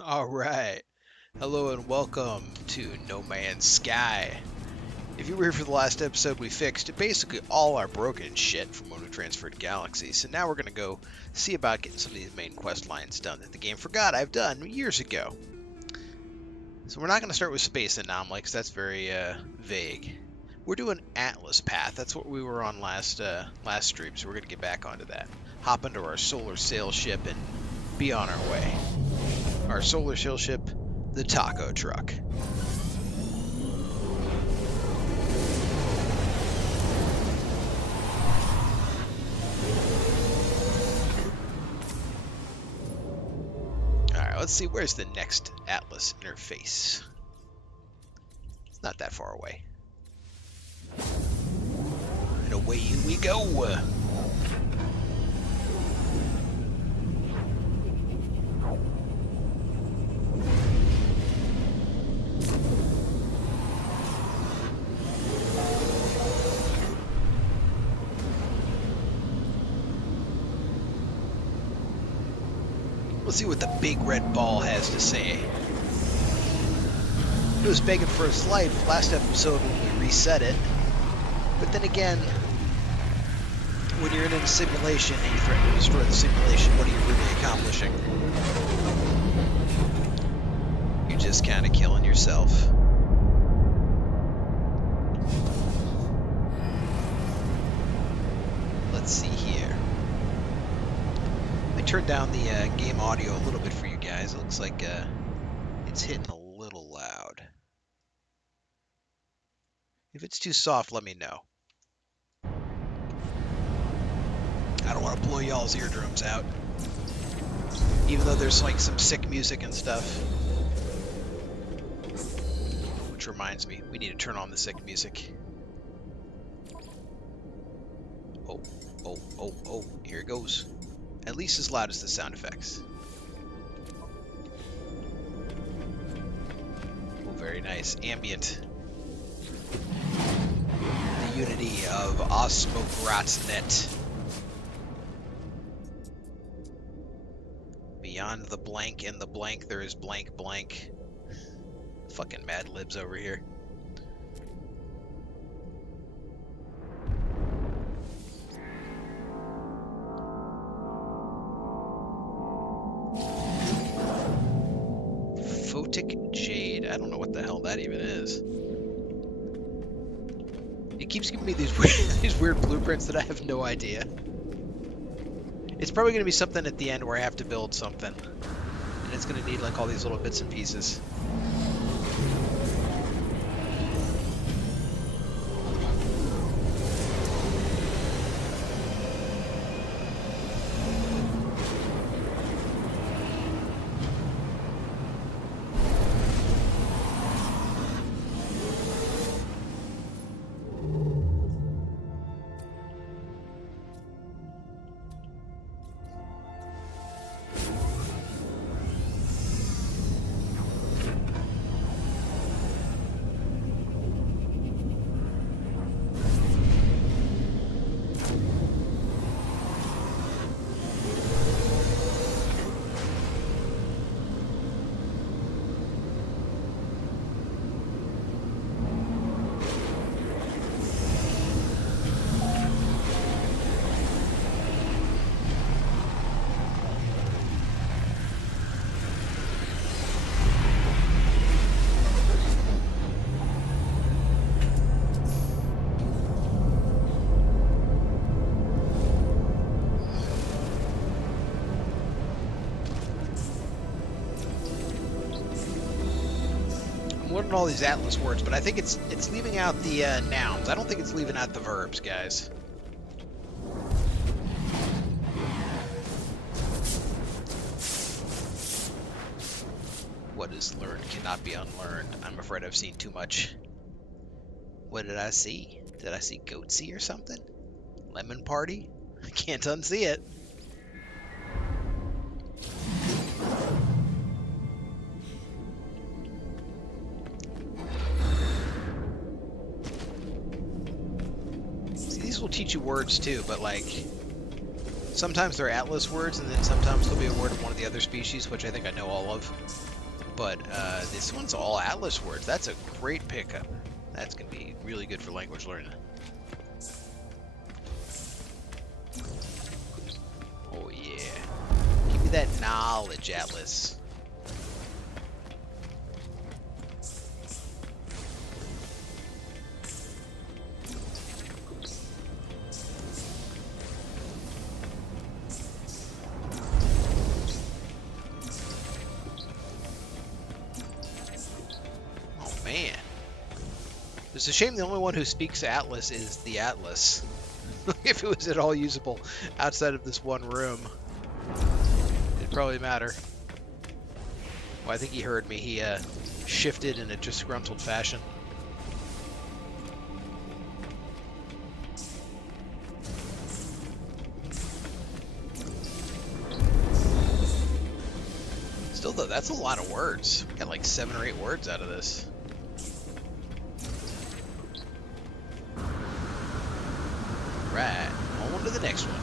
Alright, hello and welcome to No Man's Sky. If you were here for the last episode, we fixed basically all our broken shit from when we transferred galaxies, so now we're gonna go see about getting some of these main quest lines done that the game forgot I've done years ago. So we're not gonna start with Space Anomaly, because that's very vague. We're doing Atlas Path, that's what we were on last stream, so we're gonna get back onto that. Hop into our solar sail ship and be on our way. Our solar sail ship, the Taco Truck. Alright, let's see, where's the next Atlas interface? It's not that far away. And away we go! Let's see what the big red ball has to say. It was begging for its life last episode when we reset it. But then again, when you're in a simulation and you threaten to destroy the simulation, what are you really accomplishing? You're just kind of killing yourself. Let's see here. I turned down the game audio a little bit for you guys. It looks like it's hitting a little loud. If it's too soft, let me know. I don't want to blow y'all's eardrums out. Even though there's like some sick music and stuff. Which reminds me, we need to turn on the sick music. Oh, here it goes. At least as loud as the sound effects. Oh, very nice. Ambient. The unity of Osmogratznet. Beyond the blank and the blank, there is blank blank. Fucking Mad Libs over here. Photic Jade. I don't know what the hell that even is. It keeps giving me these weird blueprints that I have no idea. It's probably going to be something at the end where I have to build something. And it's going to need like all these little bits and pieces. Learning all these Atlas words, but I think it's leaving out the nouns. I don't think it's leaving out the verbs, guys. What is learned cannot be unlearned. I'm afraid I've seen too much. What did I see? Did I see Goatsy or something? Lemon Party? I can't unsee it. Will teach you words too, but like Sometimes they're Atlas words, and then sometimes there'll be a word of one of the other species, which I think I know all of. But this one's all Atlas words. That's a great pickup. That's going to be really good for language learning. Oh yeah. Give me that knowledge, Atlas. Man. It's a shame the only one who speaks Atlas is the Atlas. If it was at all usable outside of this one room, it'd probably matter. Well, I think he heard me. He shifted in a disgruntled fashion. Still, though, that's a lot of words. We got like 7 or 8 words out of this. Right, on to the next one.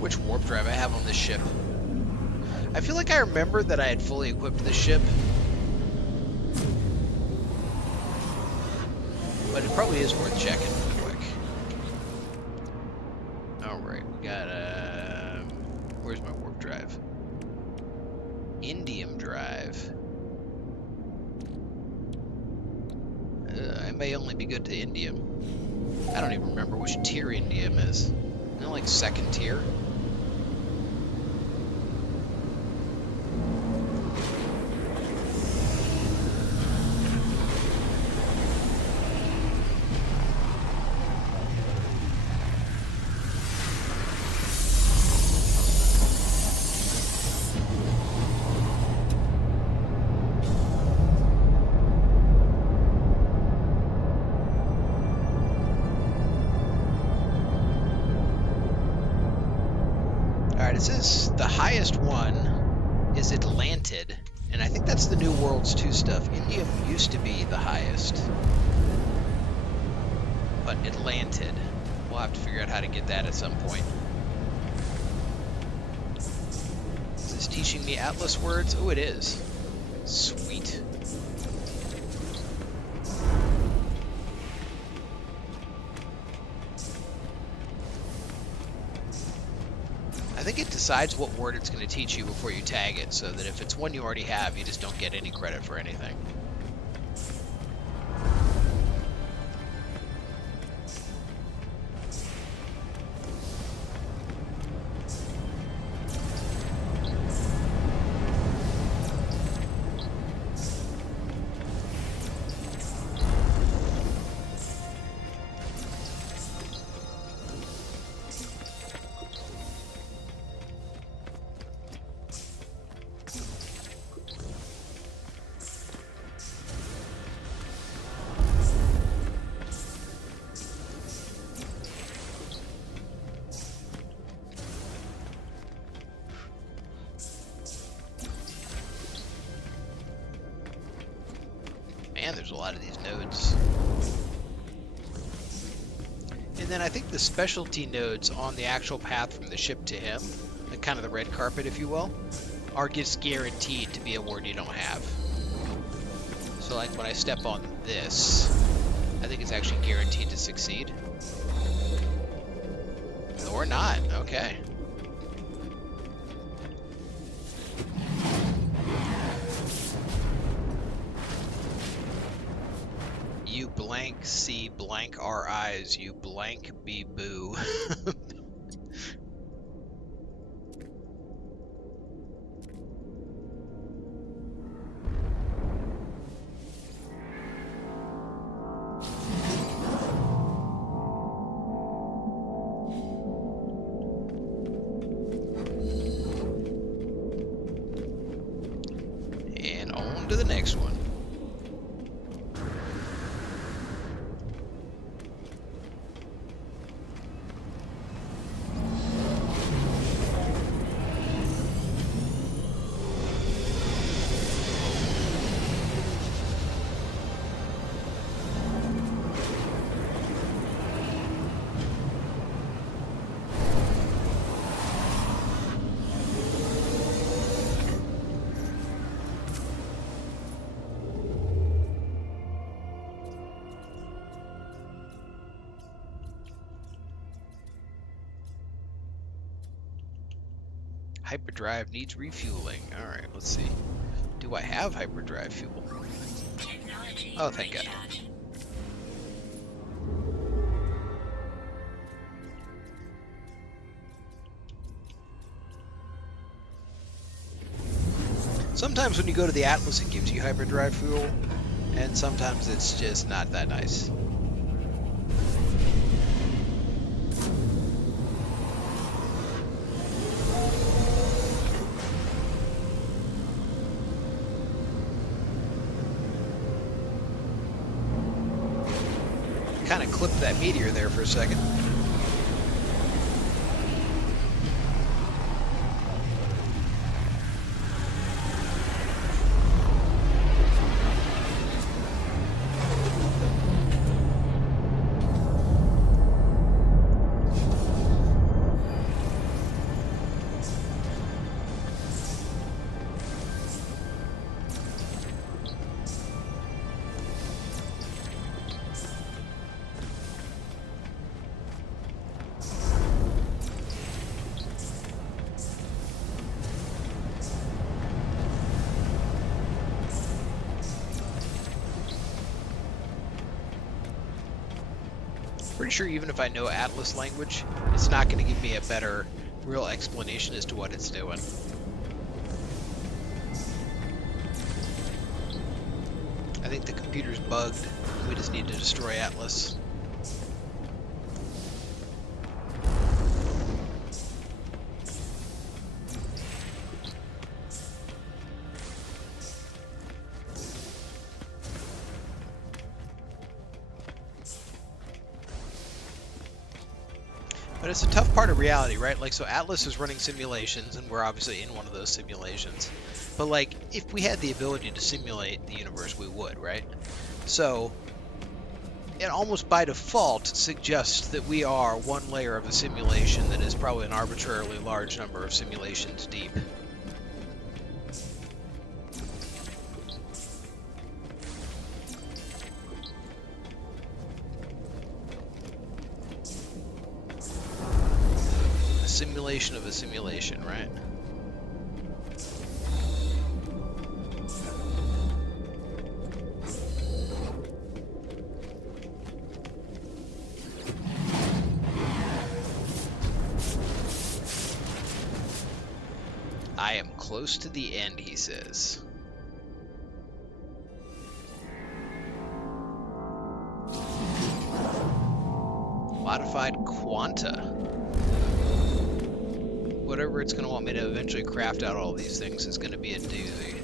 Which warp drive I have on this ship. I feel like I remember that I had fully equipped the ship, but it probably is worth checking real quick. Alright, we got where's my warp drive? Indium drive. I may only be good to indium. I don't even remember which tier indium is. Isn't it like 2nd tier? Alright, it says the highest one is Atlantid, and I think that's the New Worlds 2 stuff. Indium used to be the highest, but Atlantid. We'll have to figure out how to get that at some point. Is this teaching me Atlas words? Oh, it is. Sweet. I think it decides what word it's going to teach you before you tag it, so that if it's one you already have, you just don't get any credit for anything. Man, there's a lot of these nodes. And then I think the specialty nodes on the actual path from the ship to him, like kind of the red carpet, if you will, are just guaranteed to be a word you don't have. So like when I step on this, I think it's actually guaranteed to succeed. Or not, okay. You blank see blank our eyes, you blank be boo. next one. Hyperdrive needs refueling. Alright, let's see. Do I have hyperdrive fuel? Oh, thank God. Sometimes when you go to the Atlas, it gives you hyperdrive fuel, and sometimes it's just not that nice. Kind of clipped that meteor there for a second. Pretty sure even if I know Atlas language, it's not going to give me a better real explanation as to what it's doing. I think the computer's bugged. We just need to destroy Atlas. But it's a tough part of reality, right? Like, so Atlas is running simulations, and we're obviously in one of those simulations. But, like, if we had the ability to simulate the universe, we would, right? So, it almost by default suggests that we are one layer of a simulation that is probably an arbitrarily large number of simulations deep. Simulation of a simulation, right? I am close to the end, he says. Modified quanta. Whatever it's going to want me to eventually craft out all these things is going to be a doozy.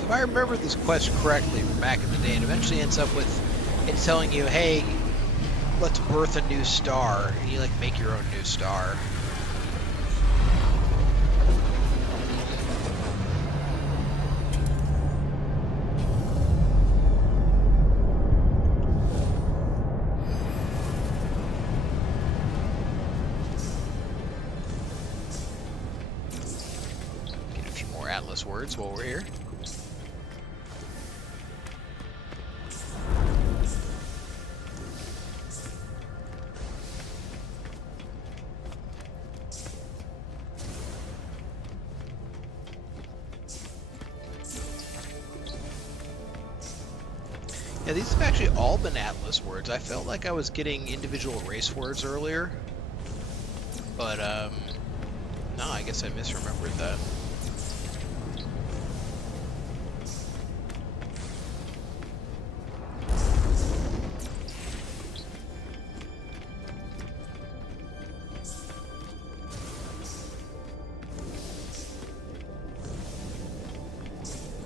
If I remember this quest correctly from back in the day, it eventually ends up with it telling you, hey, let's birth a new star, and you like make your own new star. words while we're here. Yeah, these have actually all been Atlas words. I felt like I was getting individual race words earlier. But, no, I guess I misremembered that.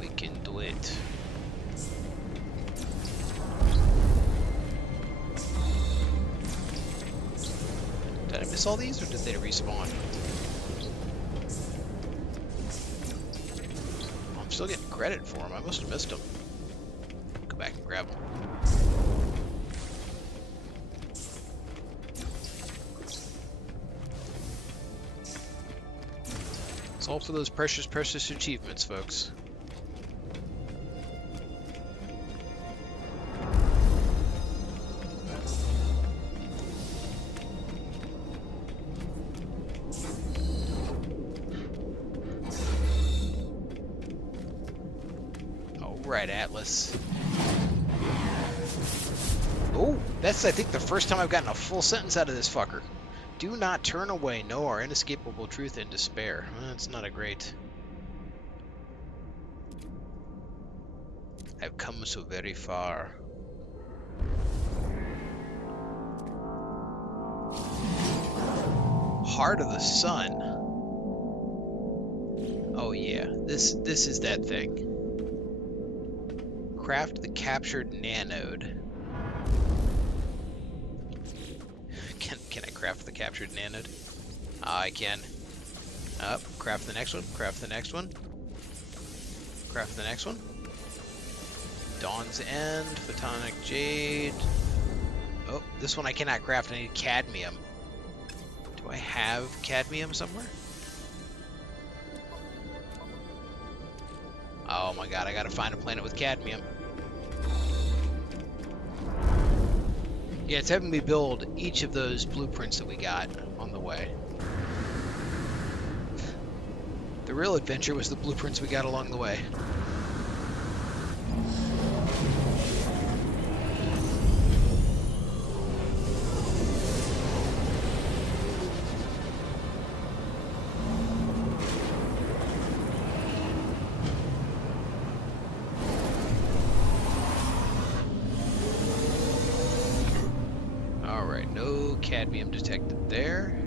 We can do it. Did I miss all these, or did they respawn? I'm still getting credit for them. I must have missed them. Go back and grab them. It's all for those precious, precious achievements, folks. Right, Atlas. Oh, that's, I think, the first time I've gotten a full sentence out of this fucker. Do not turn away. Know our inescapable truth and despair. Well, that's not a great... I've come so very far. Heart of the Sun. Oh yeah, this is that thing. Craft the captured nanode. Can I craft the captured nanode? I can. Craft the next one. Craft the next one. Craft the next one. Dawn's End. Photonic Jade. Oh, this one I cannot craft. I need cadmium. Do I have cadmium somewhere? Oh my god, I gotta find a planet with cadmium. Yeah, it's having me build each of those blueprints that we got on the way. The real adventure was the blueprints we got along the way. No cadmium detected there.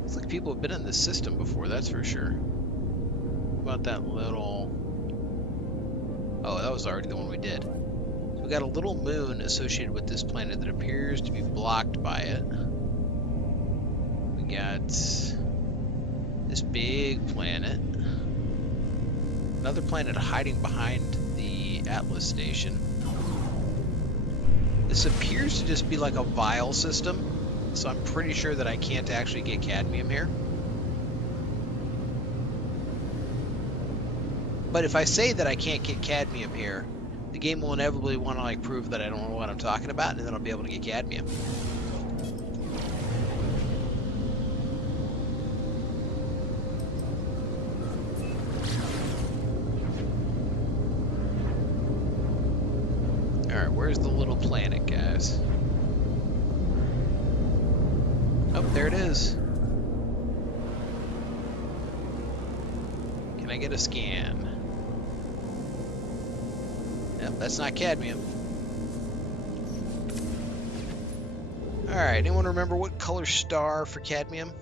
Looks like people have been in this system before, that's for sure. What about that little... Oh, that was already the one we did. So we got a little moon associated with this planet that appears to be blocked by it. We got this big planet. Another planet hiding behind the Atlas station. This appears to just be like a vial system, so I'm pretty sure that I can't actually get cadmium here. But if I say that I can't get cadmium here, the game will inevitably want to like prove that I don't know what I'm talking about, and then I'll be able to get cadmium. Alright, where's the little planet, guys? Oh, there it is. Can I get a scan? Yep, that's not cadmium. Alright, anyone remember what color star for cadmium?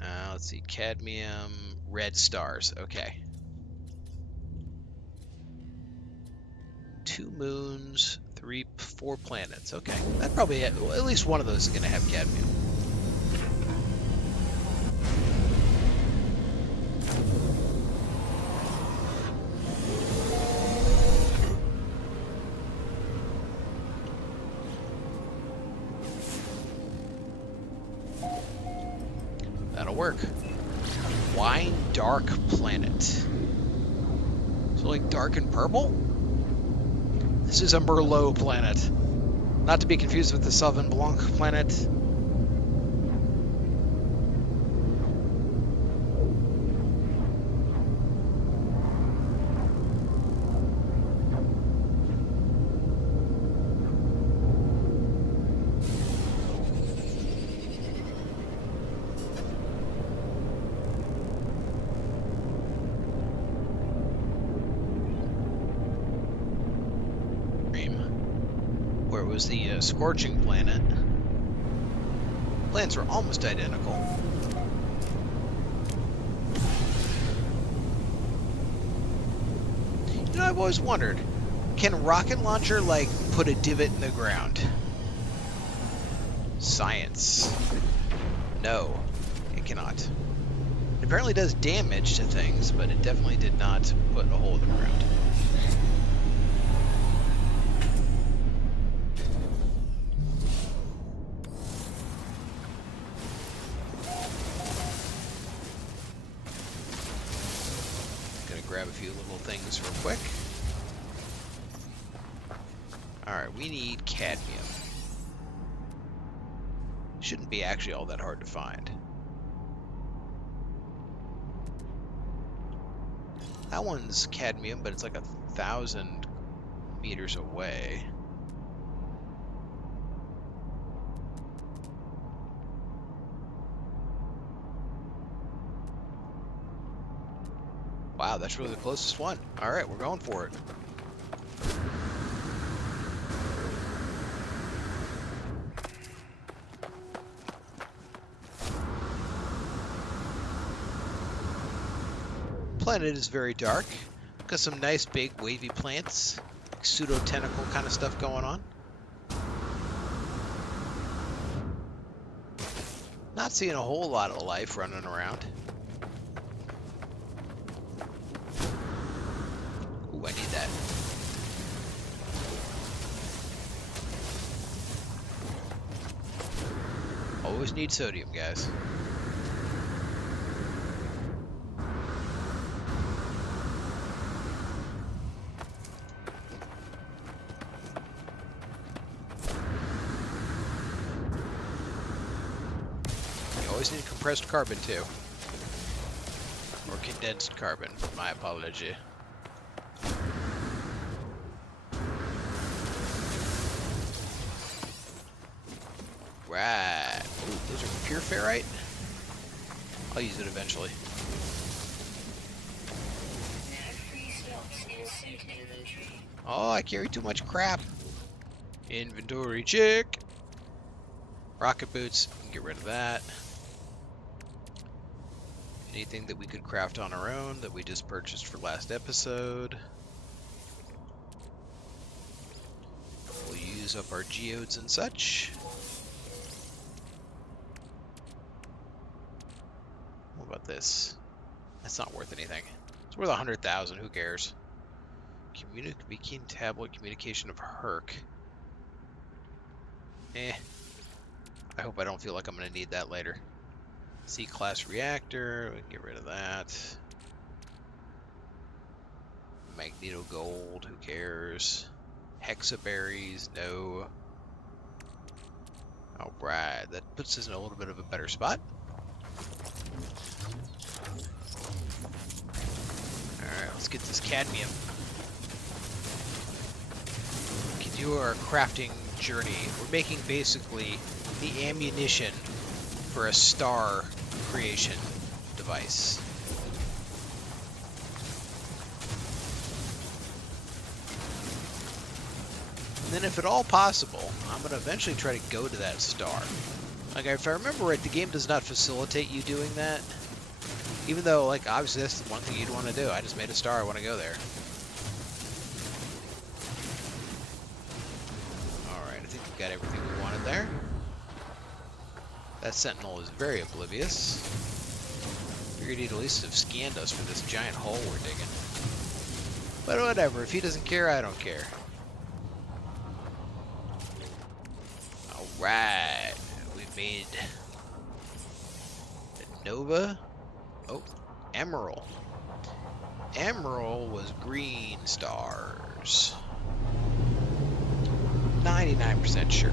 Let's see, cadmium, red stars, okay. 2 moons, 4 planets. Okay, that probably well, at least one of those is going to have cadmium. That'll work. Wine Dark Planet. So like dark and purple? This is a Merlot planet. Not to be confused with the Sauvignon Blanc planet. Where it was the Scorching planet. Planets were almost identical. You know, I've always wondered, can a rocket launcher, like, put a divot in the ground? Science. No, it cannot. It apparently does damage to things, but it definitely did not put a hole in the ground. Grab a few little things real quick. Alright, we need cadmium. Shouldn't be actually all that hard to find. That one's cadmium, but it's like 1,000 meters away. Wow, that's really the closest one. Alright, we're going for it. Planet is very dark. Got some nice big wavy plants. Like pseudo-tentacle kind of stuff going on. Not seeing a whole lot of life running around. I need that. Always need sodium, guys. You always need compressed carbon, too. Or condensed carbon, my apology. Right. Ooh, those are pure ferrite. I'll use it eventually. Oh, I carry too much crap. Inventory check. Rocket boots. We can get rid of that. Anything that we could craft on our own that we just purchased for last episode. We'll use up our geodes and such. What about this? That's not worth anything. It's worth 100,000. Who cares? Communication tablet, communication of Herc. I hope I don't feel like I'm going to need that later. C-class reactor. We can get rid of that. Magneto gold. Who cares? Hexaberries. No. Alright. That puts us in a little bit of a better spot. Alright, let's get this cadmium. Continue our crafting journey. We're making basically the ammunition for a star creation device. And then if at all possible, I'm going to eventually try to go to that star. Like, if I remember right, the game does not facilitate you doing that. Even though, like, obviously that's the one thing you'd want to do. I just made a star, I want to go there. Alright, I think we've got everything we wanted there. That sentinel is very oblivious. Figured he'd at least have scanned us for this giant hole we're digging. But whatever, if he doesn't care, I don't care. Alright, we made Nova. Oh, Emerald. Emerald was green stars. 99% sure.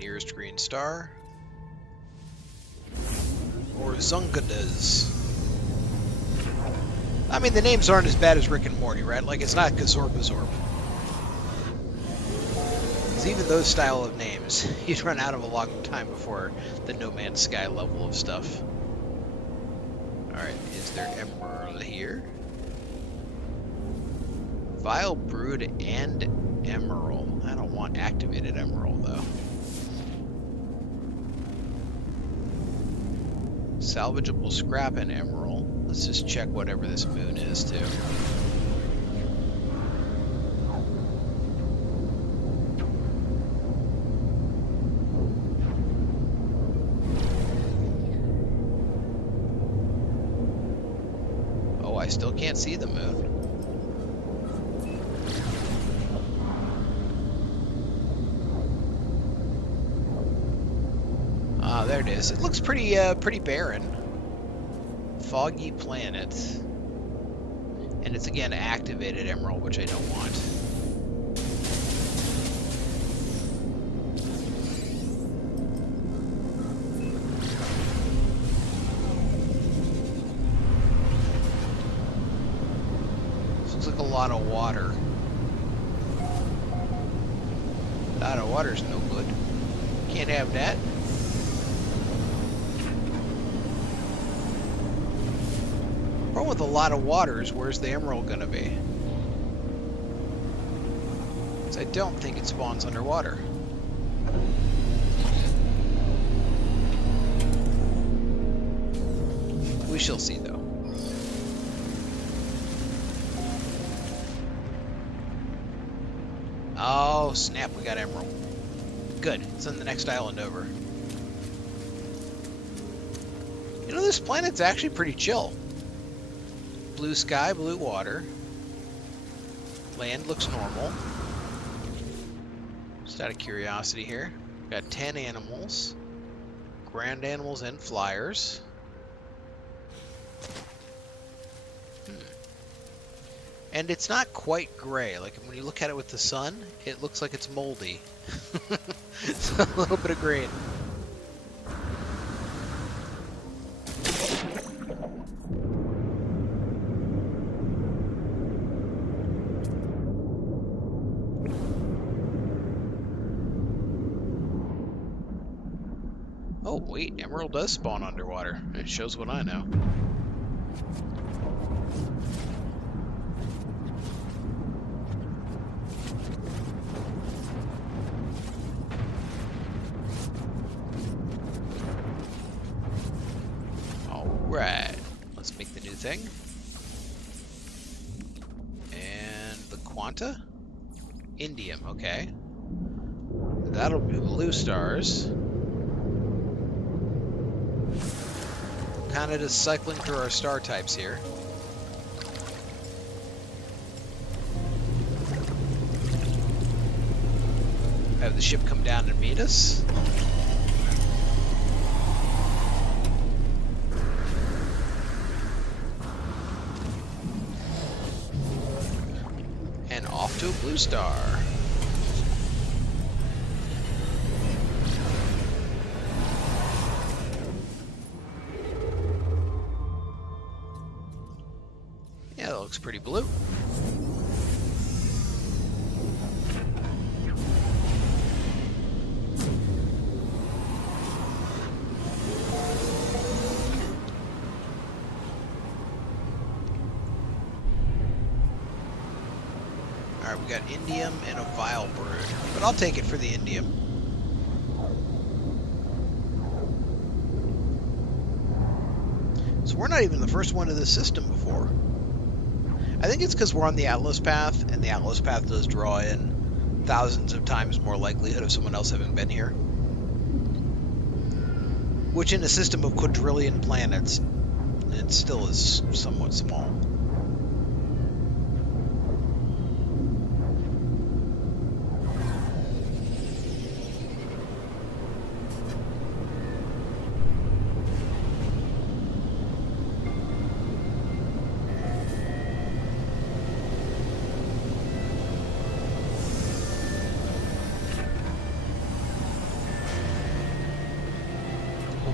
Nearest green star. Or Zungadas. I mean, the names aren't as bad as Rick and Morty, right? Like, it's not Gazorpazorp. Because even those style of names, you'd run out of a long time before the No Man's Sky level of stuff. Alright, is there Emerald here? Vile Brood and Emerald. I don't want activated Emerald, though. Salvageable scrap and Emerald. Let's just check whatever this moon is, too. Oh, I still can't see the moon. Ah, there it is. It looks pretty barren. Foggy planet. And it's again activated Emerald, which I don't want. This looks like a lot of water. A lot of water's no good. Can't have that. Problem with a lot of waters, where's the Emerald gonna be? Because I don't think it spawns underwater. We shall see, though. Oh, snap, we got Emerald. Good, it's on the next island over. You know, this planet's actually pretty chill. Blue sky, blue water. Land looks normal. Just out of curiosity here. Got 10 animals. Ground animals and flyers. And it's not quite gray. Like, when you look at it with the sun, it looks like it's moldy. It's a little bit of green. Oh, wait, Emerald does spawn underwater. It shows what I know. Alright, let's make the new thing. And the Quanta? Indium, okay. That'll be blue stars. Kind of just cycling through our star types here. Have the ship come down and meet us. And off to a blue star. Yeah, that looks pretty blue. Alright, we got indium and a vile brood, but I'll take it for the indium. So we're not even the first one to this system before. I think it's because we're on the Atlas path, and the Atlas path does draw in thousands of times more likelihood of someone else having been here. Which in a system of quadrillion planets, it still is somewhat small.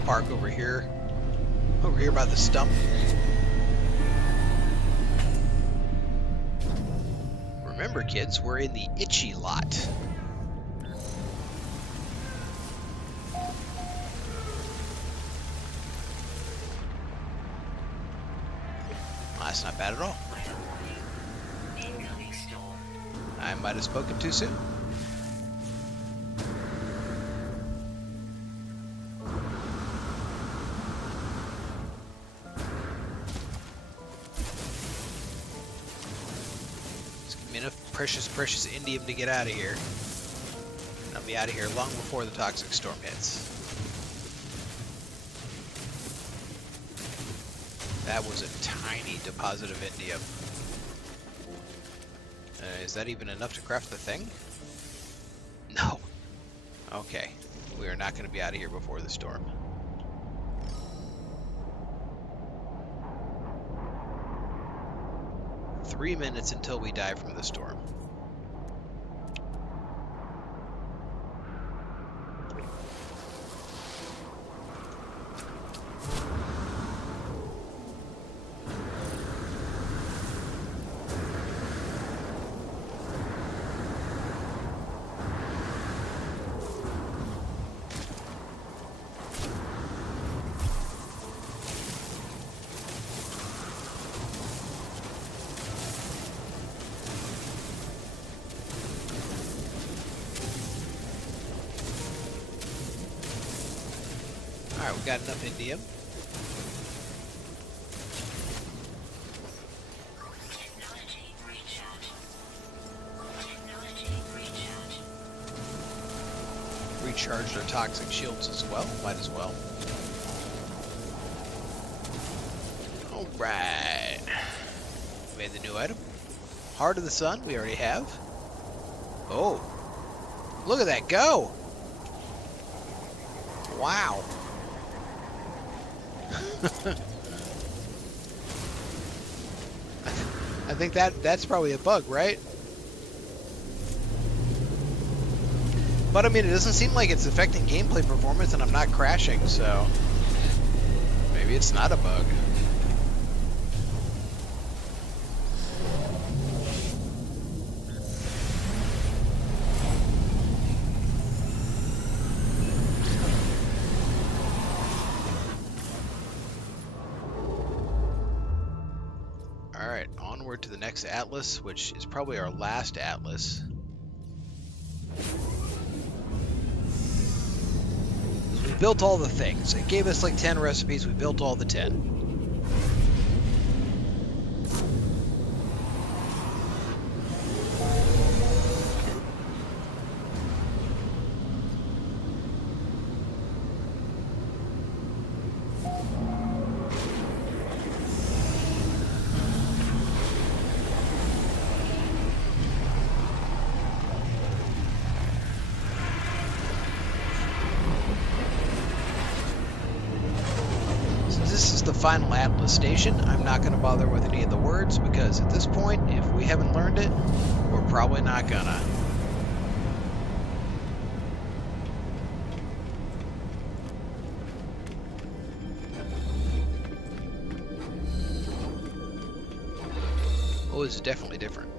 Park over here by the stump. Remember, kids, we're in the itchy lot. Well, that's not bad at all. I might have spoken too soon. Precious indium to get out of here. And I'll be out of here long before the toxic storm hits. That was a tiny deposit of indium. Is that even enough to craft the thing? No. Okay. We are not going to be out of here before the storm. Three minutes until we die from the storm. Alright, we got enough indium. Recharged our toxic shields as well. Might as well. Alright. Made the new item. Heart of the Sun, we already have. Oh. Look at that go! Wow. I think that's probably a bug, right? But I mean, it doesn't seem like it's affecting gameplay performance and I'm not crashing, so maybe it's not a bug. Alright, onward to the next Atlas, which is probably our last Atlas. We built all the things. It gave us like 10 recipes, we built all the 10. This is the final Atlas station. I'm not going to bother with any of the words because at this point, if we haven't learned it, we're probably not gonna. Oh, this is definitely different.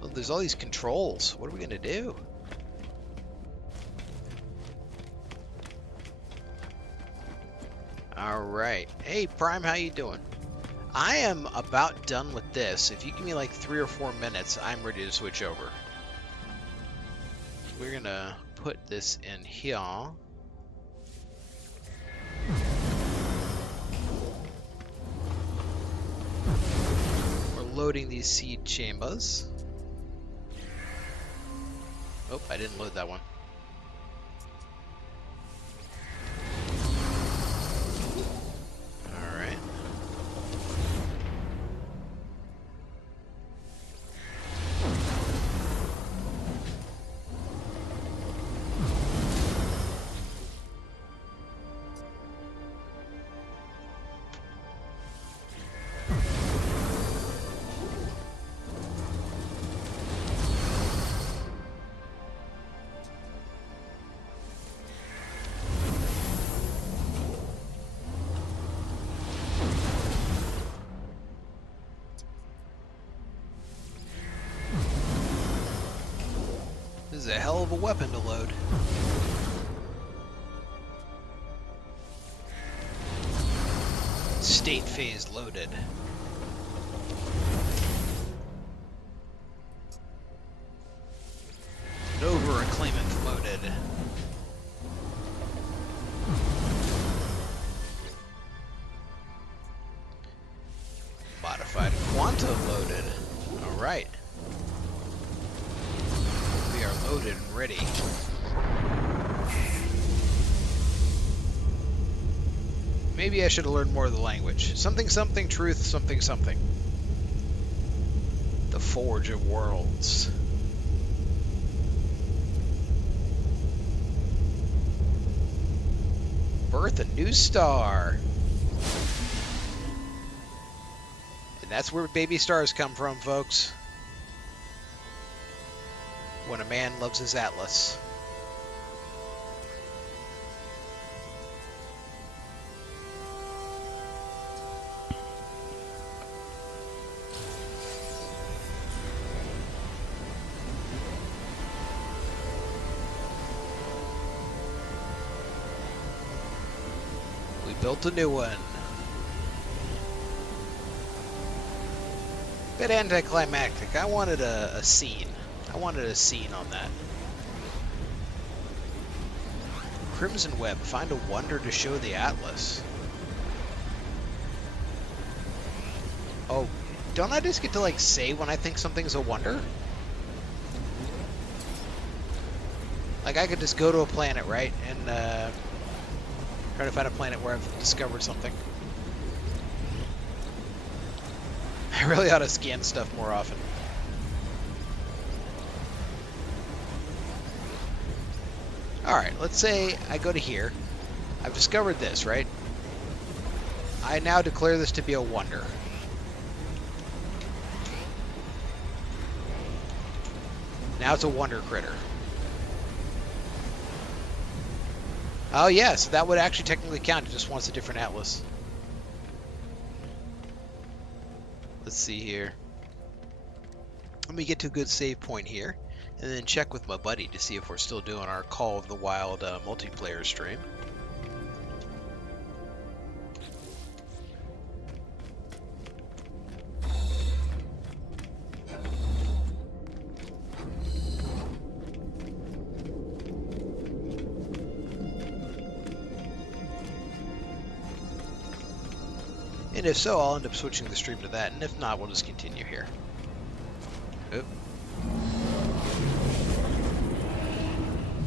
Well, there's all these controls. What are we gonna do? Alright. Hey, Prime, how you doing? I am about done with this. If you give me like 3 or 4 minutes, I'm ready to switch over. We're gonna put this in here. loading these seed chambers. Oh, I didn't load that one. Alright. This is a hell of a weapon to load. State phase loaded. Nova Reclaimant loaded. Modified Quanta loaded. Alright. We are loaded and ready. Maybe I should have learned more of the language. Something something truth something something. The Forge of Worlds. Birth a new star. And that's where baby stars come from, folks. When a man loves his atlas. We built a new one. Bit anticlimactic. I wanted a scene. I wanted a scene on that. Crimson Web. Find a wonder to show the Atlas. Oh, don't I just get to, like, say when I think something's a wonder? Like, I could just go to a planet, right? And, try to find a planet where I've discovered something. I really ought to scan stuff more often. Alright, let's say I go to here. I've discovered this, right? I now declare this to be a wonder. Now it's a wonder critter. Oh yeah, so that would actually technically count. It just wants a different atlas. Let's see here. Let me get to a good save point here, and then check with my buddy to see if we're still doing our Call of the Wild multiplayer stream. And if so, I'll end up switching the stream to that, and if not, we'll just continue here. Oop.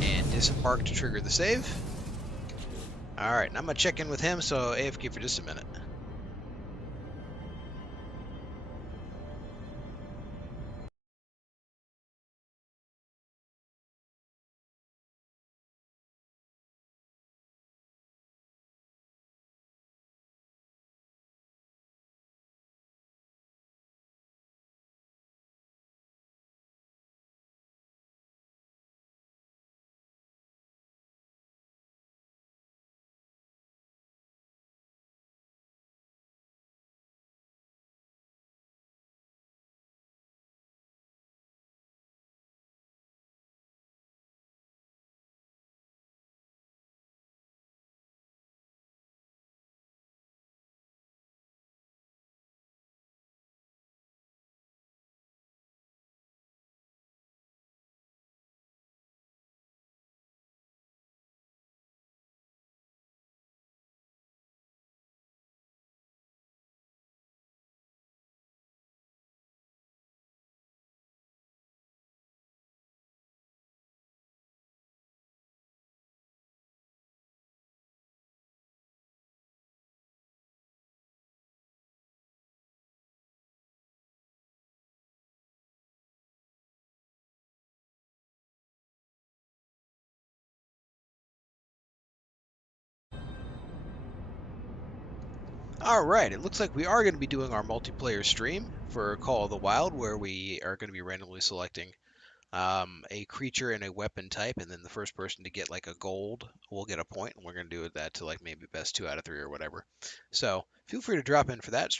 And disembark to trigger the save. Alright, and I'm going to check in with him, so AFK for just a minute. All right, it looks like we are going to be doing our multiplayer stream for Call of the Wild, where we are going to be randomly selecting a creature and a weapon type, and then the first person to get like a gold will get a point, and we're going to do that to like maybe best 2 out of 3 or whatever. So feel free to drop in for that.